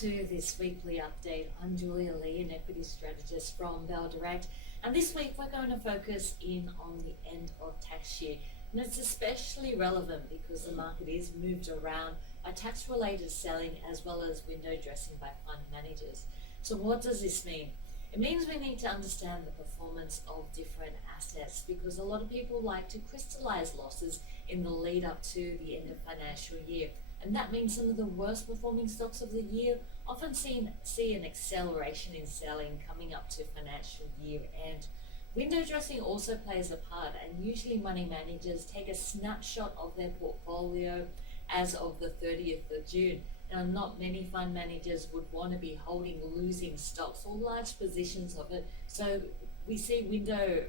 to this weekly update. I'm Julia Lee, an equity strategist from Bell Direct, and this week we're going to focus in on the end of tax year. And it's especially relevant because the market is moved around by tax-related selling as well as window dressing by fund managers. So what does this mean? It means we need to understand the performance of different assets because a lot of people like to crystallize losses in the lead up to the end of financial year. And that means some of the worst performing stocks of the year often see an acceleration in selling coming up to financial year end. Window dressing also plays a part, and usually money managers take a snapshot of their portfolio as of the 30th of June. Now, not many fund managers would want to be holding losing stocks or large positions of it, so we see window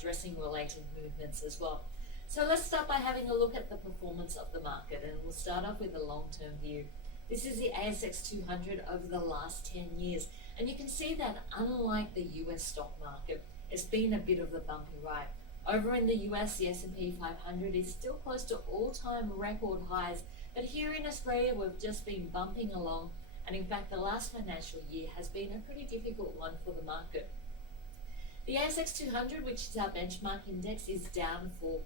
dressing related movements as well. So let's start by having a look at the performance of the market, and we'll start off with a long-term view. This is the ASX 200 over the last 10 years, and you can see that unlike the US stock market, it's been a bit of a bumpy ride. Over in the US, the S&P 500 is still close to all-time record highs, but here in Australia, we've just been bumping along, and in fact, the last financial year has been a pretty difficult one for the market. The ASX 200, which is our benchmark index, is down 4%,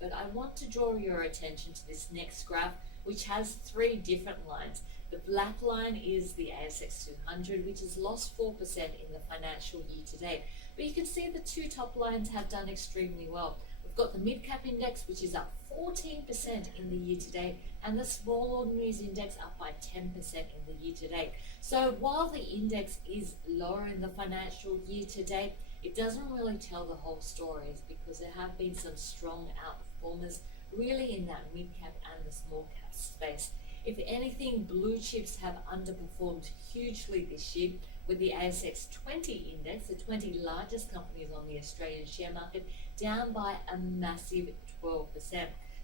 but I want to draw your attention to this next graph, which has three different lines. The black line is the ASX 200, which has lost 4% in the financial year to date. But you can see the two top lines have done extremely well. We've got the mid-cap index, which is up 14% in the year to date, and the small ordinaries index up by 10% in the year to date. So while the index is lower in the financial year to date, it doesn't really tell the whole story because there have been some strong outperformers really in that mid-cap and the small cap space. If anything, blue chips have underperformed hugely this year, with the ASX 20 index, the 20 largest companies on the Australian share market, down by a massive 12%.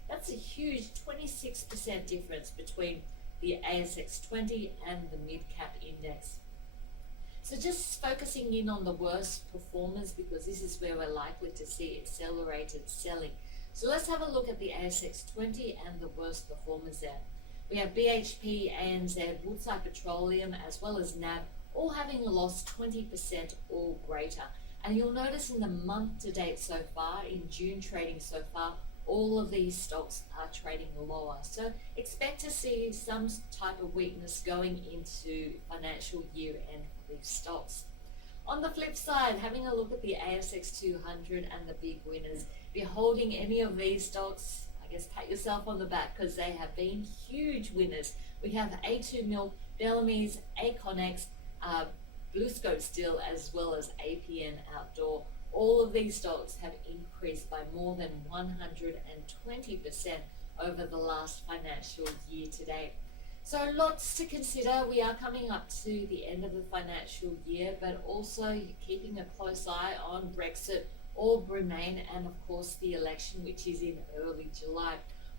That's a huge 26% difference between the ASX 20 and the mid-cap index. So just focusing in on the worst performers because this is where we're likely to see accelerated selling. So let's have a look at the ASX 20 and the worst performers there. We have BHP, ANZ, Woodside Petroleum, as well as NAB, all having lost 20% or greater. And you'll notice in the month to date so far, in June trading so far, all of these stocks are trading lower. So expect to see some type of weakness going into financial year end for these stocks. On the flip side, having a look at the ASX 200 and the big winners, if you're holding any of these stocks, I guess pat yourself on the back because they have been huge winners. We have A2 Milk, Bellamy's, Aconex, BlueScope Steel, as well as APN Outdoor. All of these stocks have increased by more than 120% over the last financial year to date. So lots to consider. We are coming up to the end of the financial year, but also keeping a close eye on Brexit or Remain, and of course the election, which is in early July.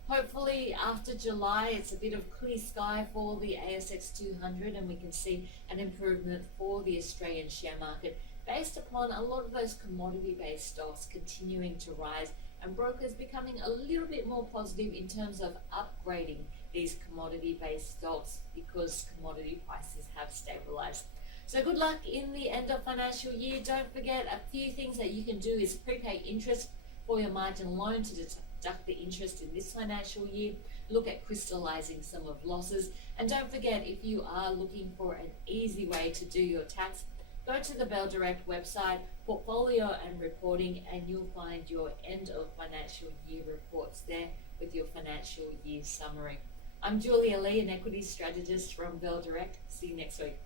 Hopefully after July it's a bit of clear sky for the ASX 200 and we can see an improvement for the Australian share market based upon a lot of those commodity based stocks continuing to rise and brokers becoming a little bit more positive in terms of upgrading these commodity based stocks because commodity prices have stabilized. So good luck in the end of financial year. Don't forget, a few things that you can do is prepay interest for your margin loan to deduct the interest in this financial year. Look at crystallizing some of losses. And don't forget, if you are looking for an easy way to do your tax, go to the Bell Direct website, Portfolio and Reporting, and you'll find your end of financial year reports there with your financial year summary. I'm Julia Lee, an equity strategist from Bell Direct. See you next week.